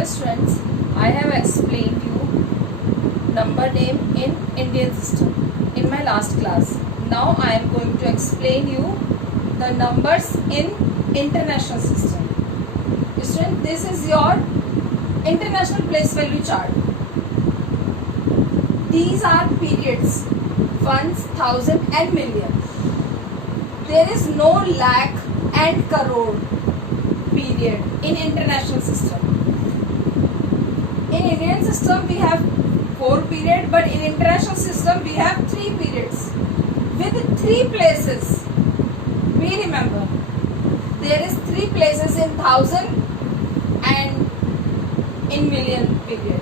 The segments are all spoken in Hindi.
Dear students, I have explained you number name in Indian system in my last class. Now I am going to explain you the numbers in international system. Student, this is your international place value chart. These are periods, ones, thousand and million. There is no lakh and crore period in international system. In Indian system we have 4 period, but in international system we have 3 periods with 3 places. We remember there is 3 places in thousand and in million period.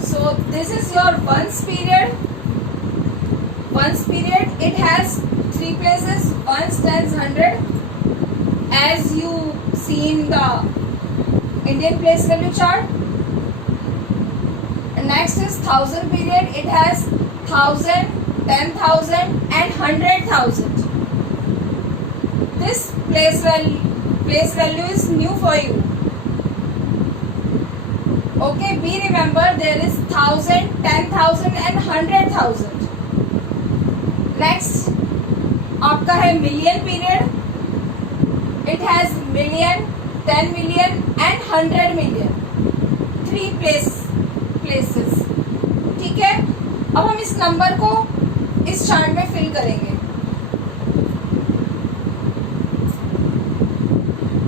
So this is your ones period. Ones period, it has 3 places, ones, tens, hundred, as you see in the Indian place value chart. Next is thousand period, it has 1000, 10,000 and 100,000. This place value is new for you. Okay, be remember there is 1000, 10,000 and 100,000. Next आपका है million period. It has million, 10 million and 100 million. 3 places. ठीक है, अब हम इस नंबर को इस चार्ट में फिल करेंगे.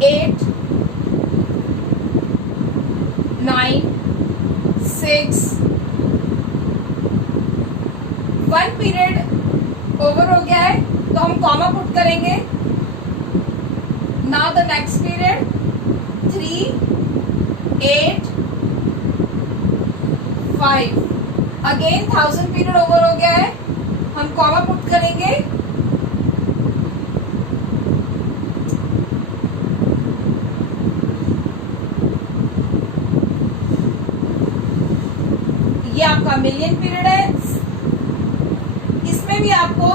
8, 9, 6. 1 पीरियड ओवर हो गया है तो हम कॉमा पुट करेंगे. Now the next period 3, 8, 5. Again 1000 period over हो गया है, हम कॉमा पुट करेंगे. ये आपका मिलियन पीरियड है. इसमें भी आपको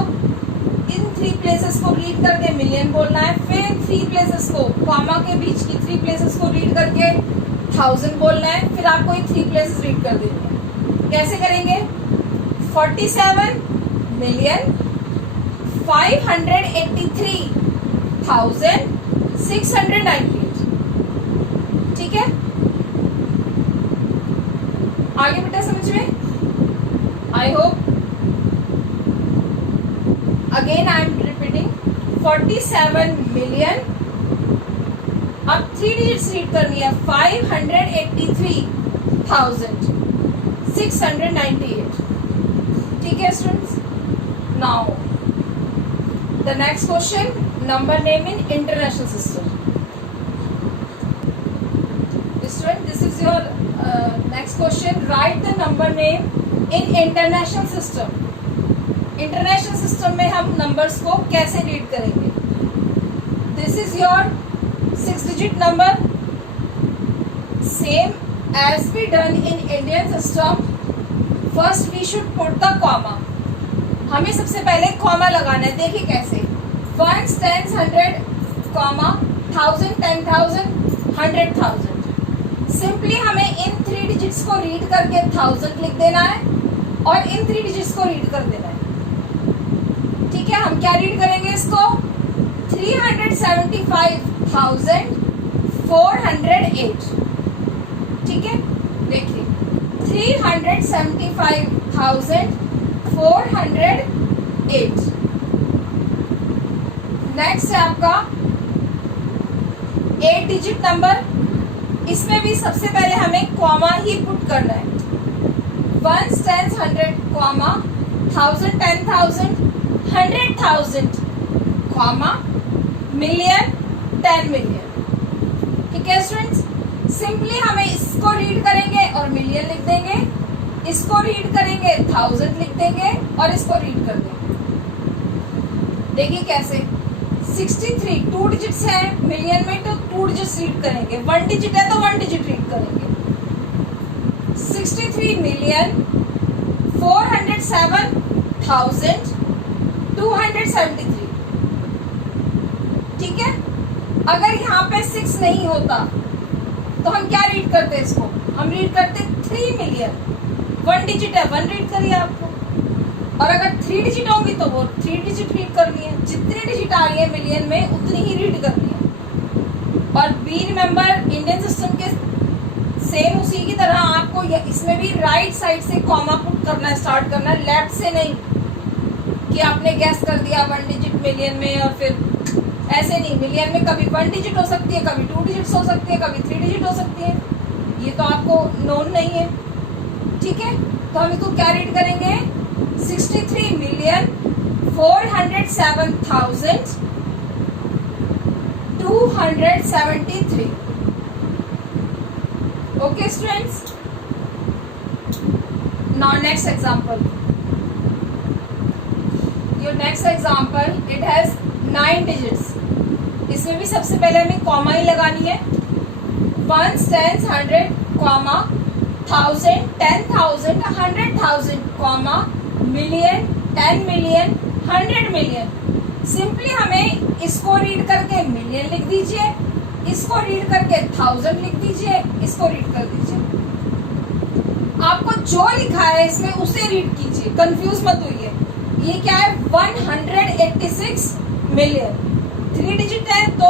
इन 3 प्लेसेस को रीड करके मिलियन बोलना है. फिर इन 3 प्लेसेस को, कॉमा के बीच की 3 प्लेसेस को रीड करके 1000 बोलना है. फिर आपको ये 3 प्लेसेस रीड कर देनी है. कैसे करेंगे? 47 मिलियन 583,698. ठीक है, आगे बेटा समझ में? I hope. Again I am repeating 47 million. अब 3 डिजिट्स रीड करनी है. 583,698. ठीक है students. Now the next question, number name in international system. Student, this is your next question. Write the number name in international system. International system में हम नंबर्स को कैसे रीड करेंगे? This is your 6 digit number. Same as we done in Indian system. First we should put the comma. हमें सबसे पहले कॉमा लगाना है. देखिए कैसे. Once, tens, 100, comma, 1000, 10,000, 100,000. सिंपली हमें इन 3 डिजिट्स को रीड करके 1000 लिख देना है और इन 3 डिजिट्स को रीड कर देना है. ठीक है, हम क्या रीड करेंगे इसको? 375,408. ठीक है, देखिए 375,408. नेक्स्ट है आपका 8 डिजिट नंबर. इसमें भी सबसे पहले हमें कॉमा ही पुट करना है. Ones, tens, 100, comma, 1000, 10,000, 100,000, comma, million, 10 million. ठीक है स्टूडेंट्स, सिंपली हमें इसको रीड करेंगे और मिलियन लिख देंगे. इसको रीड करेंगे 1000 लिख देंगे और इसको रीड कर देंगे. देखिए कैसे. 63 2 डिजिट्स है मिलियन में, तो 2 डिजिट्स रीड करेंगे. 1 डिजिट है तो 1 डिजिट रीड करेंगे. 63 मिलियन 407,273. ठीक है, अगर यहाँ पे 6 नहीं होता तो हम क्या रीड करते हैं इसको, हम रीड करते 3 मिलियन। 1 डिजिट है, 1 रीड करिए आपको, और अगर 3 डिजिट होंगी तो वो 3 डिजिट रीड करनी है। जितनी डिजिट आ रही है मिलियन में उतनी ही रीड करनी है। और बी रिमेंबर इंडियन सिस्टम के सेम उसी की तरह आपको इसमें भी राइट साइड से कॉमा पुट करना स्टार्ट करना है, लेफ्ट से नहीं कि आपने गैस कर दिया 1 डिजिट मिलियन में और फिर ऐसे नहीं। मिलियन में कभी 1 डिजिट हो सकती है, कभी 2 डिजिट्स हो सकती है, कभी 3 डिजिट हो सकती है, ये तो आपको नोन नहीं है। ठीक है, तो हम इसको क्या रीड करेंगे, 63,407,273। Okay students, now next example. Your next example, it has 9 digits. इसमें भी सबसे पहले हमें कॉमा ही लगानी है। 1s, 10s, 100, comma 1000, 10,000, 100,000, comma million, 10 million, 100 million. Simply हमें इसको रीड करके मिलियन लिख दीजिए, इसको रीड करके 1000 लिख दीजिए, इसको रीड कर दीजिए। आपको जो लिखा है इसमें उसे रीड कीजिए, कंफ्यूज मत होइए। ये क्या है, 186 मिलियन। 3 डिजिट है तो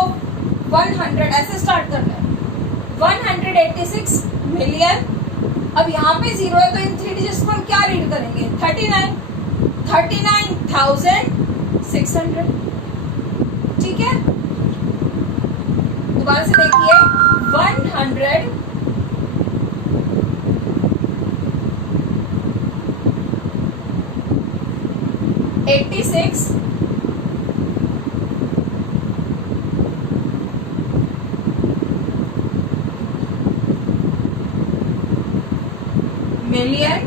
100 ऐसे स्टार्ट करना है। 186 मिलियन। अब यहाँ पे 0 है तो इन 3 डिजिट्स को हम क्या रीड करेंगे, 39,600। ठीक है, दोबारा से देखिए, 186 मिलियन,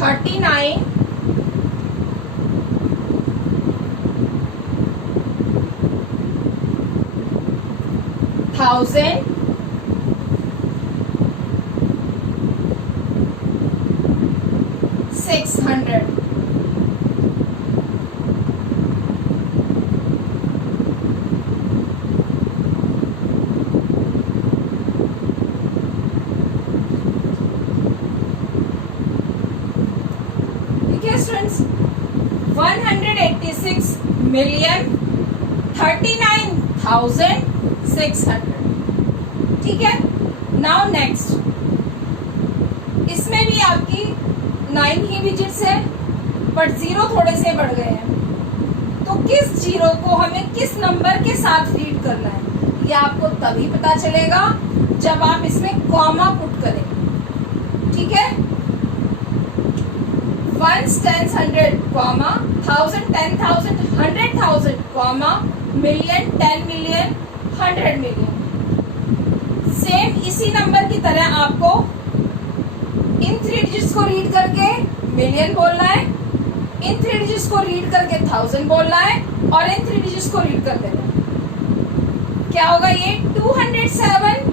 39,600। Students, 186 million 39,600। ठीक है, नाउ नेक्स्ट। इसमें भी आपकी 9 ही डिजिट्स है, बट 0 थोड़े से बढ़ गए हैं। तो किस 0 को हमें किस नंबर के साथ रीड करना है, ये आपको तभी पता चलेगा जब आप इसमें कॉमा पुट करेंगे। ठीक है, 1s, 10s, 100, comma 1000, 10,000, 100,000, comma million, 10 million, 100 million. Same इसी नंबर की तरह आपको इन 3 डिजिट्स को रीड करके मिलियन बोलना है, इन 3 डिजिट्स को रीड करके 1000 बोलना है, और इन 3 डिजिट्स को रीड कर देना है। क्या होगा ये, 207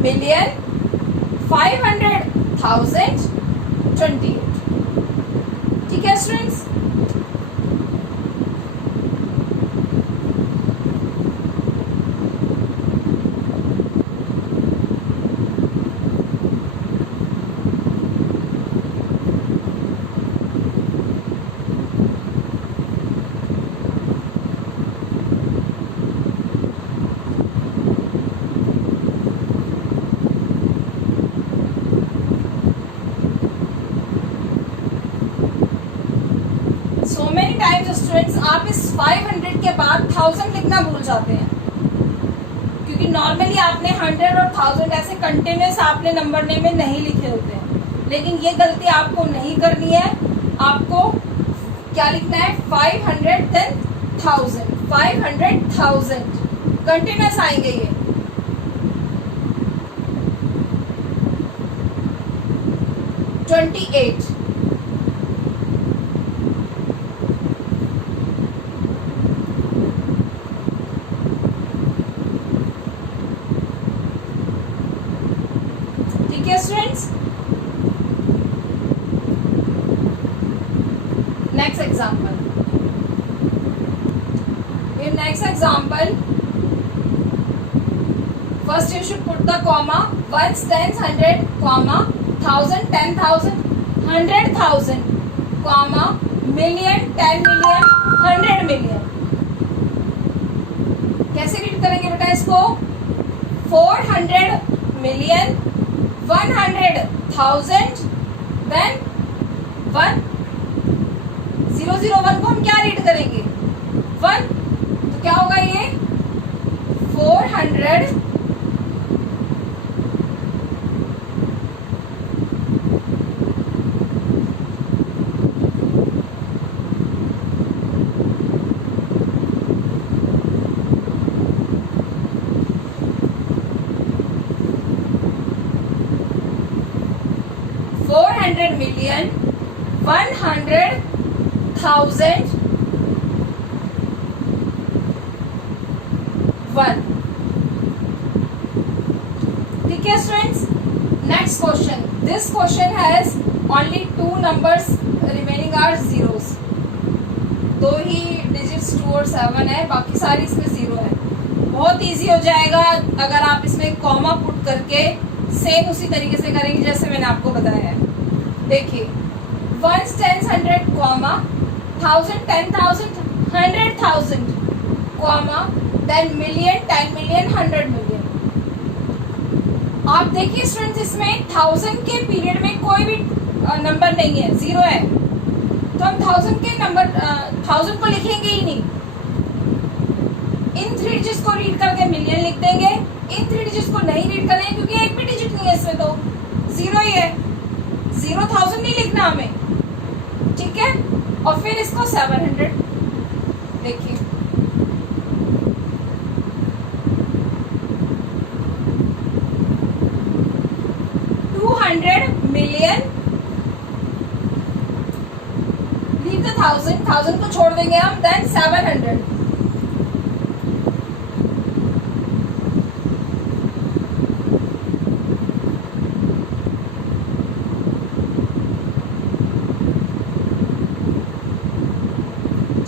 मिलियन 500,000 28। ठीक है स्टूडेंट्स, स्टूडेंट्स आप इस 500 के बाद 1000 लिखना भूल जाते हैं, क्योंकि नॉर्मली आपने 100 और 1000 ऐसे कंटिन्यूस आपने नंबर नेम में नहीं लिखे होते हैं। लेकिन ये गलती आपको नहीं करनी है। आपको क्या लिखना है, 500 देन 1000, 500,000 कंटिन्यूस आएंगे ये। $28। ठीक है students, next example. in next example, first you should put the comma. Ones, tens, hundred, comma, thousand, 10,000, 100,000, comma, million, 10 million, 100 million. कैसे रीड करेंगे बेटा इसको? 400 million, 100,000, then 1001 को हम क्या रीड करेंगे? 1. तो क्या होगा ये? 400 million, 100,000, 1. ठीक है students. Next question. This question has only 2 numbers remaining are zeros. 2 ही डिजिट्स 2 और 7 है, बाकी सारी इसमें 0 है. बहुत इजी हो जाएगा अगर आप इसमें कॉमा पुट करके सेम उसी तरीके से करेंगे जैसे मैंने आपको बताया है. देखिए, 1s, 10s, 100, comma, 1000, 10,000, 100,000, comma, then million, 10 million, 100 million. आप देखिए स्टूडेंट्स, इसमें 1000 के पीरियड में कोई भी नंबर नहीं है, 0 है. तो हम 1000 के नंबर 1000 को लिखेंगे ही नहीं. इन 3 डिजिट्स को रीड करके मिलियन लिख देंगे. इन 3 डिजिट्स को नहीं रीड करेंगे क्योंकि एक भी डिजिट नहीं है इसमें, तो 0 ही है. 0,000 नहीं लिखना हमें, ठीक है. और फिर इसको 700. देखिए, million, leave the 1000 को छोड़ देंगे हम, then 700.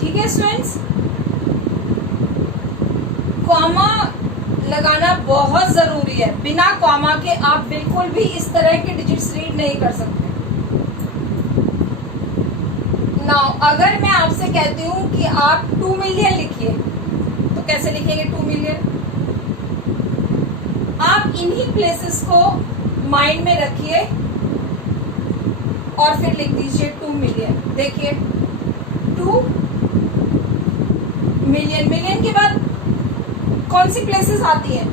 ठीक है स्टूडेंट्स, कॉमा लगाना बहुत जरूरी है. बिना कॉमा के आप बिल्कुल भी इस तरह के डिजिट्स रीड नहीं कर सकते. नाउ अगर मैं आपसे कहती हूं कि आप 2 मिलियन लिखिए, तो कैसे लिखेंगे 2 मिलियन? आप इन्हीं प्लेसेस को माइंड में रखिए और फिर लिख दीजिए 2 मिलियन. देखिए, 2 मिलियन. मिलियन के बाद कौन सी प्लेसेस आती हैं?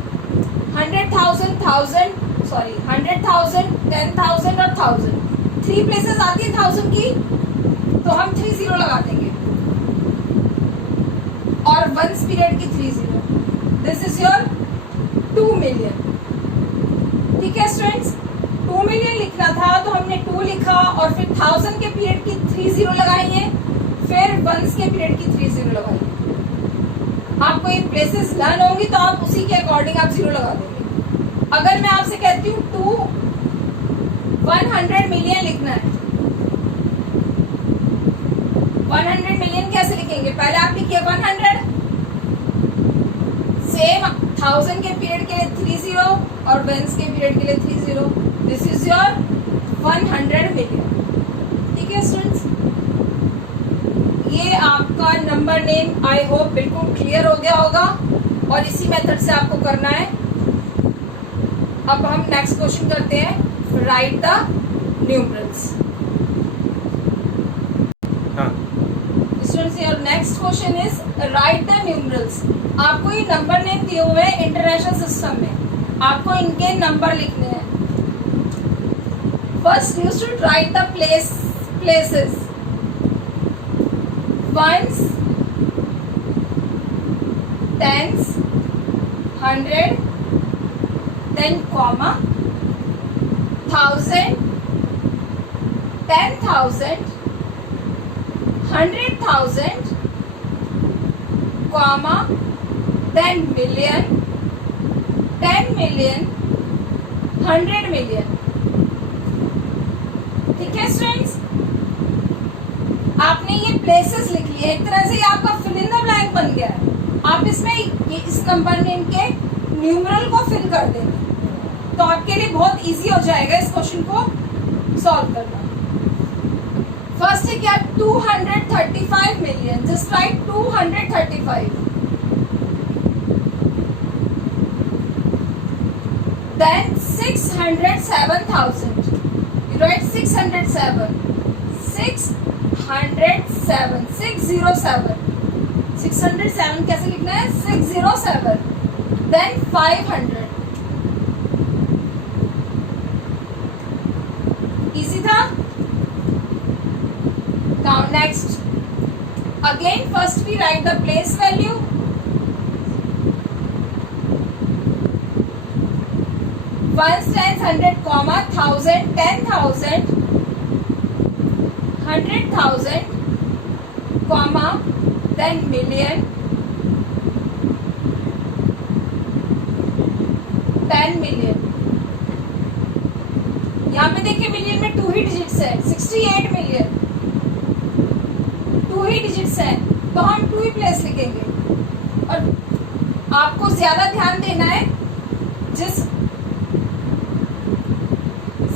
100,000, 100,000, 10,000 और 1000. 3 प्लेसेस आती है 1000 की, तो हम 30 लगा देंगे और 1 पीरियड की 30. This is your 2 million. ठीक है स्टूडेंट्स, 2 मिलियन लिखना था तो हमने 2 लिखा और फिर 1000 के पीरियड की 30 लगाई है, फिर 1 के पीरियड की 30 लगाई है. आपको ये प्लेसेस लर्न होंगी तो आप उसी के अकॉर्डिंग आप 0 लगा देंगे. अगर मैं आपसे कहती हूँ 100 मिलियन लिखना है, 100 मिलियन कैसे लिखेंगे? पहले आप लिखिए 100, सेम 1000 के पीरियड के लिए 30 और 1 के पीरियड के लिए 30. This is your 100 million. ठीक है स्टूडेंट्स, ये आपका नंबर नेम आई होप बिल्कुल क्लियर हो गया होगा और इसी मेथड से आपको करना है. अब हम नेक्स्ट क्वेश्चन करते हैं. Right the numerals. Students, your next question is right the numerals. आपको ये नंबर नेम दिए हुए हैं इंटरनेशनल सिस्टम में, आपको इनके नंबर लिखने हैं. First you should write the places. 1s, 10s, 100, then comma, 1000, 10,000, 100,000, comma, then million, 10 million, 100 million. ठीक है स्टूडेंट्स, आपने ये प्लेसेस लिख लिए, एक तरह से ये आपका फिल इन द ब्लैंक बन गया है. कंपोनेंट के न्यूमरल को फिल कर देना, तो आपके लिए बहुत इजी हो जाएगा इस क्वेश्चन को सॉल्व करना। फर्स्ट है क्या, 235 million, just write 235, then 607,000, you write 607, 607 कैसे लिखना है, 607, देन 500, इजी था। Now next, again first we write the place value, ones, tens, 100, comma, 1000, 10,000, 100,000, comma, then million, 10 million। यहाँ पे देखिए मिलियन में 2 ही डिजिट्स है, 68 मिलियन 2 ही डिजिट्स है, तो हम 2 ही प्लेस लिखेंगे। और आपको ज्यादा ध्यान देना है, जिस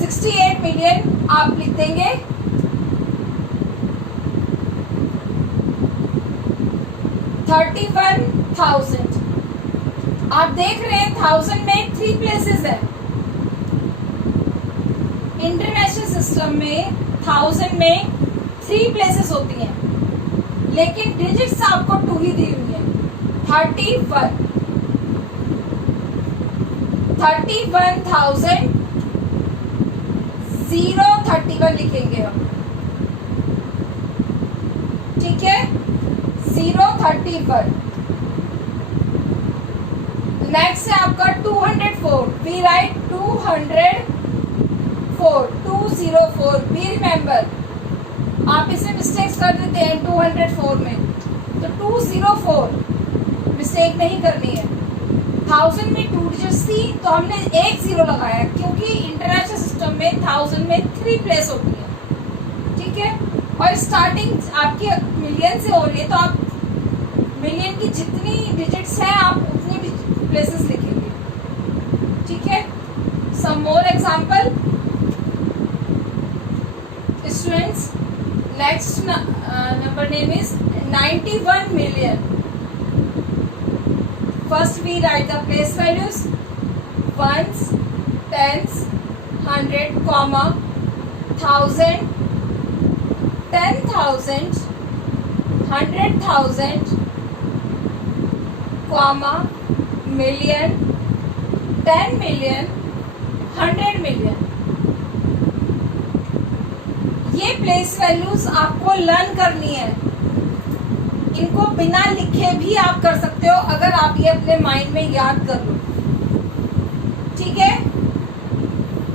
68 मिलियन आप लिख देंगे 31,000। आप देख रहे हैं 1000 में 3 प्लेसेस है, इंटरनेशनल सिस्टम में 1000 में 3 प्लेसेस होती हैं, लेकिन डिजिट्स आपको 2 ही दी हुई है। 31,000 031 लिखेंगे हम, ठीक है, 031। नेक्स्ट है आपका 204, वी राइट 204, 204, वी रिमेंबर, आप इसे मिस्टेक्स कर देते हैं 204 में, तो 204 मिस्टेक नहीं करनी है। 1000 में 2 डिजिट्स थी, तो हमने एक 0 लगाया, क्योंकि इंटरनेशनल सिस्टम में 1000 में 3 प्लेस होती है, ठीक है। और स्टार्टिंग आपकी मिलियन से हो रही है, तो आप मिलियन की जितनी डिजिट्स हैं आप उतनी प्लेसेस लिखेंगे, ठीक है। Some more example students, next number name is 91 million। First we write the place values, ones, tens, 100, comma, 1000, 10,000, 100,000, comma, million, 10 million, 100 million। ये प्लेस वैल्यूज आपको लर्न करनी है, इनको बिना लिखे भी आप कर सकते हो, अगर आप ये अपने माइंड में याद कर लो, ठीक है।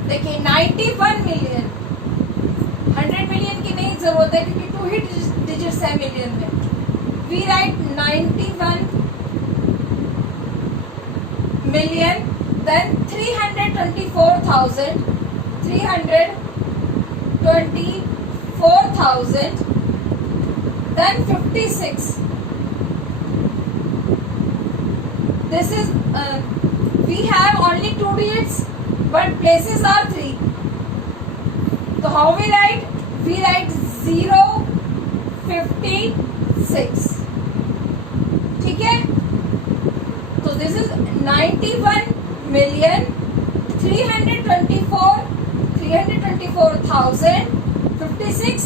देखिए 91 मिलियन, 100 मिलियन की नहीं जरूरत है, क्योंकि 2 ही डिजिट्स है मिलियन में। We write 91 million, then 324,000, 324,000, then 56. This is we have only 2 digits, but places are 3. So how we write? We write 056. ठीक है? So this is 91 million 324,000 56,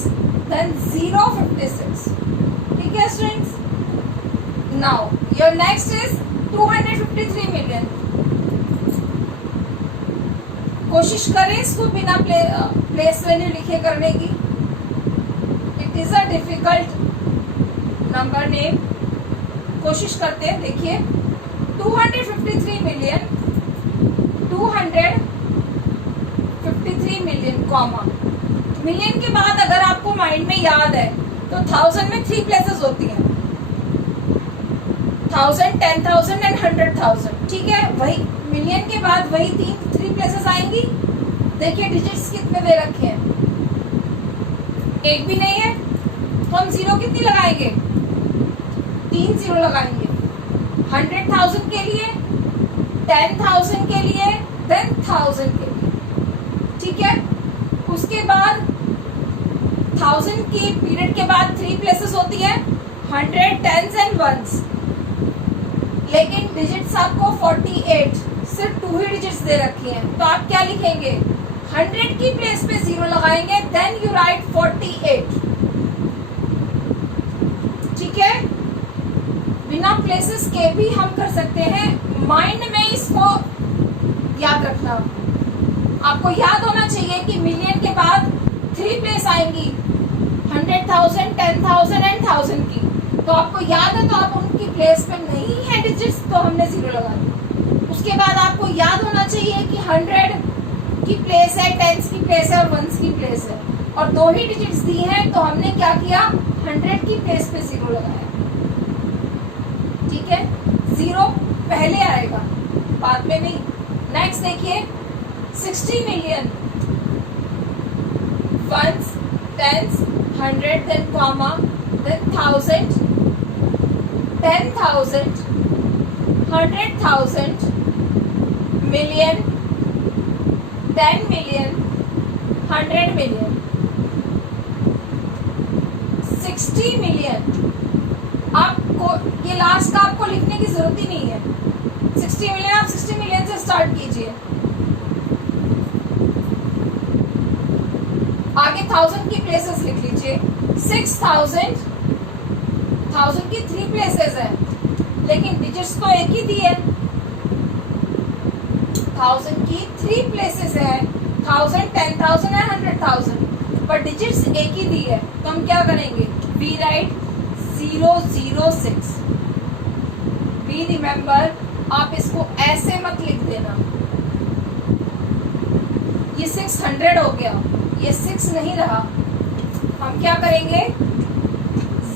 then 056. ठीक है students. Now your next is 253 million. कोशिश करें इसको बिना प्लेस वैल्यू लिखे करने की, it is a difficult number name. कोशिश करते हैं, देखिए 253 मिलियन, 253 मिलियन, कॉमा, मिलियन के बाद अगर आपको माइंड में याद है तो 1000 में 3 प्लेसेस होती हैं, 1000, 10,000 एंड 100,000, ठीक है। वही मिलियन के बाद वही 3 प्लेसेस आएंगी। देखिए डिजिट्स कितने दे रखे हैं, एक भी नहीं है, तो हम 0 कितनी लगाएंगे, 3 0 लगाएंगे। 100,000 के लिए, 10,000 के लिए, देन 1000 के लिए, ठीक है। उसके बाद 1000 की पीरियड के बाद 3 प्लेसेस होती है, 100, 10s एंड 1s। लेकिन डिजिट्स आपको 48, सिर्फ 2 ही डिजिट्स दे रखी हैं, तो आप क्या लिखेंगे, 100 की प्लेस पे 0 लगाएंगे, देन यू राइट 48, ठीक है। बिना प्लेसेस के भी हम कर सकते हैं, माइंड में इसको याद रखना। आपको याद होना चाहिए कि मिलियन के बाद 3 प्लेस आएंगी, 100,000, 10,000 एंड 1000 की, तो आपको याद है, तो आप उनकी प्लेस पे नहीं है डिजिट्स, तो हमने 0 लगा दिया। उसके बाद आपको याद होना चाहिए कि 100 की प्लेस है, 10s की प्लेस है और 1s की प्लेस है, और 2 ही डिजिट्स दी हैं, तो हमने क्या किया, 100 की प्लेस पे 0 लगाया, ठीक है। 0 पहले आएगा, बाद में नहीं। नेक्स्ट देखिए, 60 million, 1s, 10s, 100, then comma, then 1000, 10,000, 100,000, million, 10 million, 100 million, 60 million. आपको ये लास्ट का आपको लिखने की जरूरत ही नहीं है, 60 मिलियन आप 60 मिलियन से स्टार्ट कीजिए। आगे 1000 की प्लेसेस लिख लीजिए, 6,000, 1000 की 3 प्लेसेस है, लेकिन डिजिट्स तो एक ही दी है, 1000 की 3 प्लेसेस है, 1000, 10,000 एंड 100,000, पर डिजिट्स एक ही दी है, तो हम क्या करेंगे, वी राइट 006। वी रिमेंबर, आप इसको ऐसे मत लिख देना, ये 600 हो गया, ये 6 नहीं रहा, हम क्या करेंगे,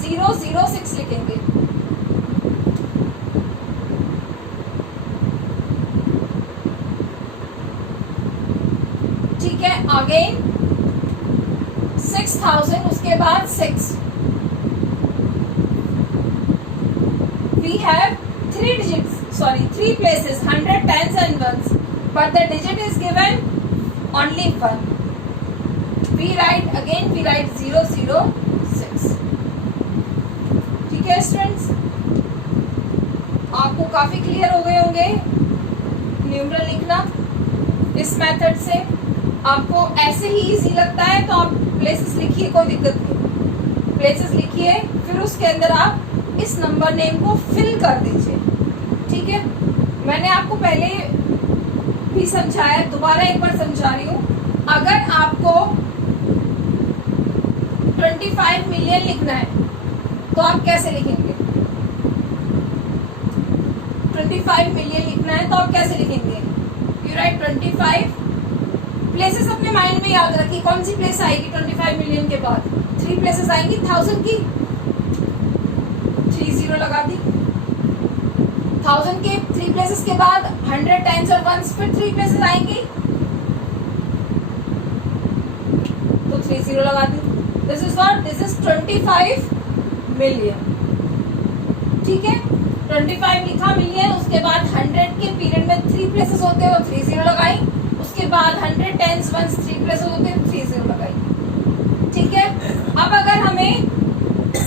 006 लिखेंगे। ठीक है, अगेन 6,000, उसके बाद 6, we have 3 digits, sorry 3 places, 100, 10s and 1s, but the digit is given only 1. We write again, we write 006. ठीक है स्टूडेंट्स, आपको काफी क्लियर हो गए होंगे न्यूमरल लिखना इस मेथड से। आपको ऐसे ही इजी लगता है तो आप प्लेसेस लिखिए, कोई दिक्कत नहीं, प्लेसेस लिखिए, फिर उसके अंदर आप इस नंबर नेम को फिल कर दीजिए, ठीक है। मैंने आपको पहले भी समझाया, दोबारा एक बार समझा रही हूँ। अगर आपको 25 मिलियन लिखना है तो आप कैसे लिखेंगे, 25 मिलियन लिखना है तो आप कैसे लिखेंगे, यू राइट 25, प्लेसेस अपने माइंड में याद रखिए, कौन सी प्लेस आएगी 25 मिलियन के बाद, 3 प्लेसेस आएंगी, 1000 की 30 लगा दी, 1000 के 3 प्लेसेस के बाद 100, 10s और 1s, फिर 3 प्लेसेस आएंगी तो 30 लगा दी। This is what, this is 25 million, ठीक है। 25 लिखा मिलियन, उसके बाद 100 के पीरियड में 3 प्लेसेस होते हैं, 30 लगाई, उसके बाद 100, 10s, 1s 3 प्लेसेस होते हैं, 30 लगाई, ठीक है। अब अगर हमें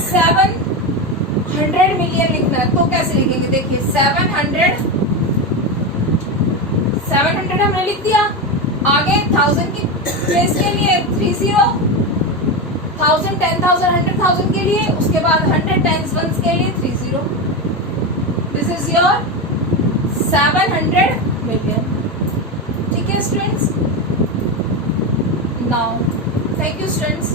700 मिलियन लिखना है तो कैसे लिखेंगे, देखिए 700 हमने लिख दिया, आगे 1000 की प्लेस के लिए 30, 1000, 10,000, 100,000 के लिए, उसके बाद 100, 10s, 1s के लिए 30। दिस इज योर 700 मिलियन, ठीक है students. Now thank you students.